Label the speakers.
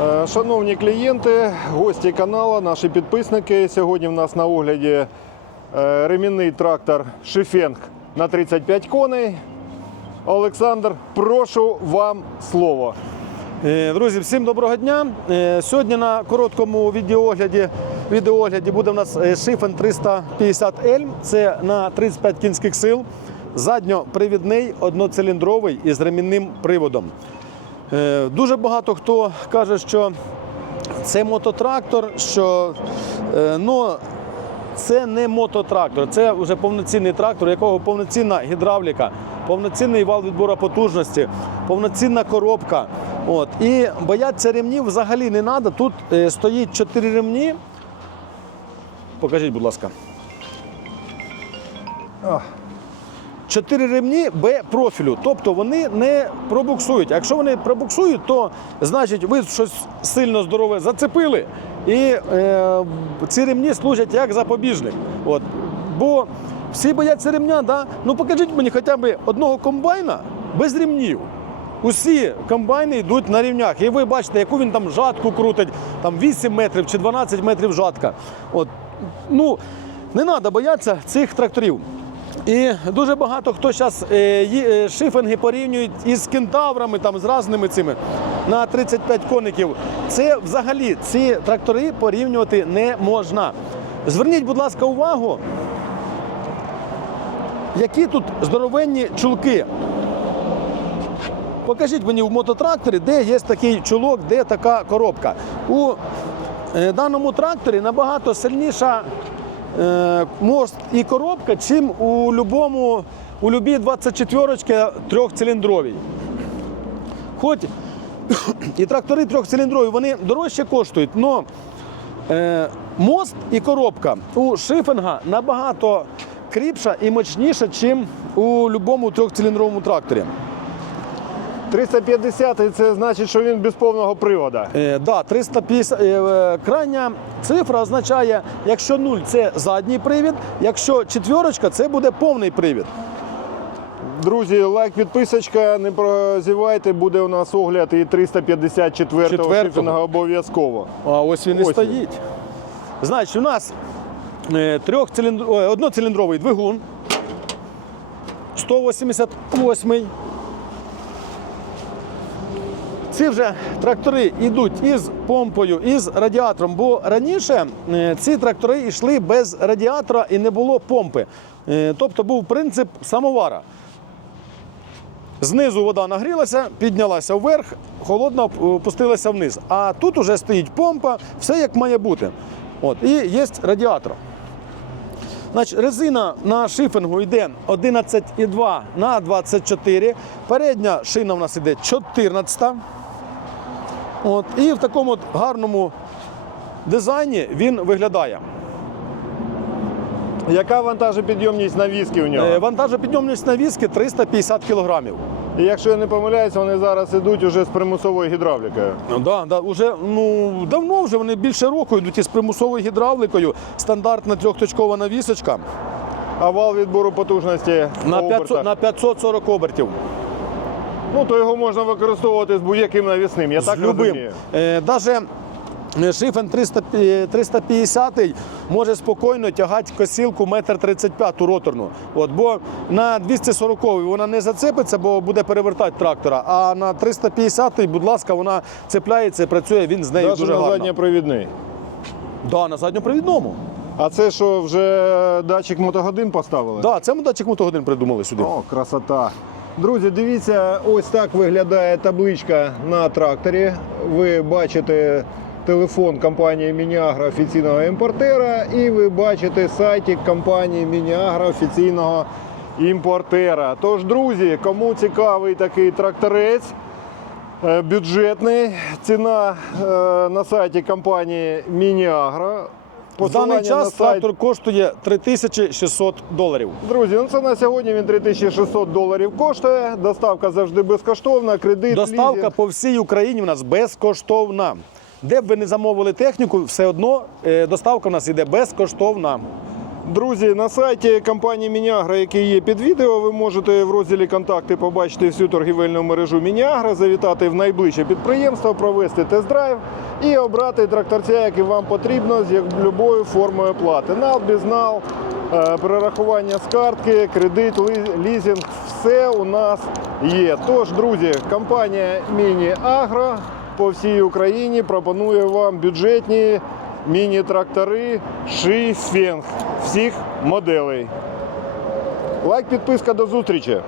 Speaker 1: Е, Шановні клієнти, гості каналу, наші підписники. Сьогодні в нас на огляді е, ремінний трактор Шифенг на 35 коней. Олександр, прошу вам слово.
Speaker 2: Е, Друзі, всім доброго дня. Сьогодні на короткому відеоогляді, відеоогляді буде у нас Шифен 350L. Це на 35 кінських сил. Задньопривідний одноциліндровий із ремінним приводом. Е, Дуже багато хто каже, що це мототрактор, що е, ну, це не мототрактор, це вже повноцінний трактор, у якого повноцінна гідравліка, повноцінний вал відбору потужності, повноцінна коробка. От. І бояться ремнів взагалі не треба. Тут е, стоїть чотири ремні. Покажіть, будь ласка. Чотири ремні Б профілю, тобто вони не пробуксують. А якщо вони пробуксують, то значить ви щось сильно здорове зацепили, і е, ці ремні служать як запобіжник. От. Бо всі бояться ремня, да? ну покажіть мені хоча б одного комбайна без ремнів. Усі комбайни йдуть на рівнях. І ви бачите, яку він там жатку крутить, там 8 метрів чи 12 метрів жатка. От. Ну, не треба боятися цих тракторів. І дуже багато хто зараз шифинги порівнюють із кентаврами, там, з різними цими на 35 коників. Це взагалі ці трактори порівнювати не можна. Зверніть, будь ласка, увагу, які тут здоровенні чулки. Покажіть мені в мототракторі, де є такий чулок, де така коробка. У е, даному тракторі набагато сильніша е, мост і коробка, чим у любому, у любій 24 трьохциліндровій. Хоч і трактори трьохциліндрові, вони дорожче коштують, але е, мост і коробка у шифинга набагато кріпша і мощніша, ніж у будь-якому трьохциліндровому тракторі.
Speaker 1: 350 це значить, що він без повного привода.
Speaker 2: Е, да, 350, е, е, крайня цифра означає, якщо 0 це задній привід, якщо четвірочка це буде повний привід.
Speaker 1: Друзі, лайк, підписочка, не прозівайте, буде у нас огляд і 354-го
Speaker 2: Четвертого.
Speaker 1: обов'язково.
Speaker 2: А ось він
Speaker 1: Ось
Speaker 2: і
Speaker 1: він.
Speaker 2: стоїть. Значить, у нас е, трьохциліндр... ой, одноциліндровий двигун. 188. Ці вже трактори йдуть із помпою, із радіатором, бо раніше е, ці трактори йшли без радіатора і не було помпи. Е, Тобто був принцип самовара. Знизу вода нагрілася, піднялася вверх, холодна опустилася вниз. А тут уже стоїть помпа, все як має бути. От, і є радіатор. Значить, резина на шифінгу йде 11,2 на 24. Передня шина у нас йде 14. От, і в такому от гарному дизайні він виглядає.
Speaker 1: Яка вантажопідйомність навіски у нього?
Speaker 2: Е, Вантажопідйомність навіски 350 кілограмів.
Speaker 1: І якщо я не помиляюся, вони зараз ідуть уже з примусовою гідравлікою.
Speaker 2: Ну, Да, да, уже, ну, давно вже вони більше року йдуть із примусовою гідравликою. Стандартна трьохточкова навісочка
Speaker 1: А вал відбору потужності
Speaker 2: на, 500, на 540 обертів.
Speaker 1: Ну, то його можна використовувати з будь-яким навісним, я
Speaker 2: з
Speaker 1: так
Speaker 2: любим.
Speaker 1: розумію.
Speaker 2: Е, даже е, Шифен 300, е, 350 може спокійно тягати косілку 1,35 м роторну. От, бо на 240 вона не зацепиться, бо буде перевертати трактора. А на 350 будь ласка, вона цепляється і працює, він з нею
Speaker 1: Навіть
Speaker 2: дуже
Speaker 1: на
Speaker 2: гарно.
Speaker 1: задньопривідний.
Speaker 2: Да, на задньопривідному.
Speaker 1: А це що, вже датчик мотогодин поставили?
Speaker 2: Да, це ми датчик мотогодин придумали сюди.
Speaker 1: О, красота. Друзі, дивіться, ось так виглядає табличка на тракторі. Ви бачите телефон компанії Мініагра офіційного імпортера, і ви бачите сайтик компанії Мініагра офіційного імпортера. Тож, друзі, кому цікавий такий тракторець, е, бюджетний, ціна е, на сайті компанії Мініагра.
Speaker 2: В даний
Speaker 1: час на сайт
Speaker 2: трактор коштує 3600 доларів.
Speaker 1: Друзі, ну це на сьогодні він 3600 доларів коштує. Доставка завжди безкоштовна, кредит.
Speaker 2: Доставка
Speaker 1: лізінг.
Speaker 2: по всій Україні у нас безкоштовна. Де б ви не замовили техніку, все одно е, доставка у нас іде безкоштовна.
Speaker 1: Друзі, на сайті компанії Мініагра, який є під відео, ви можете в розділі контакти побачити всю торгівельну мережу Мініагра, завітати в найближче підприємство, провести тест-драйв і обрати тракторця, який вам потрібно з будь-якою формою оплати. Нал, бізнал, е, перерахування з картки, кредит, лі- лізинг все у нас є. Тож, друзі, компанія Міні-Агро по всій Україні пропонує вам бюджетні міні-трактори Ши Фенг всіх моделей. Лайк, підписка, до зустрічі!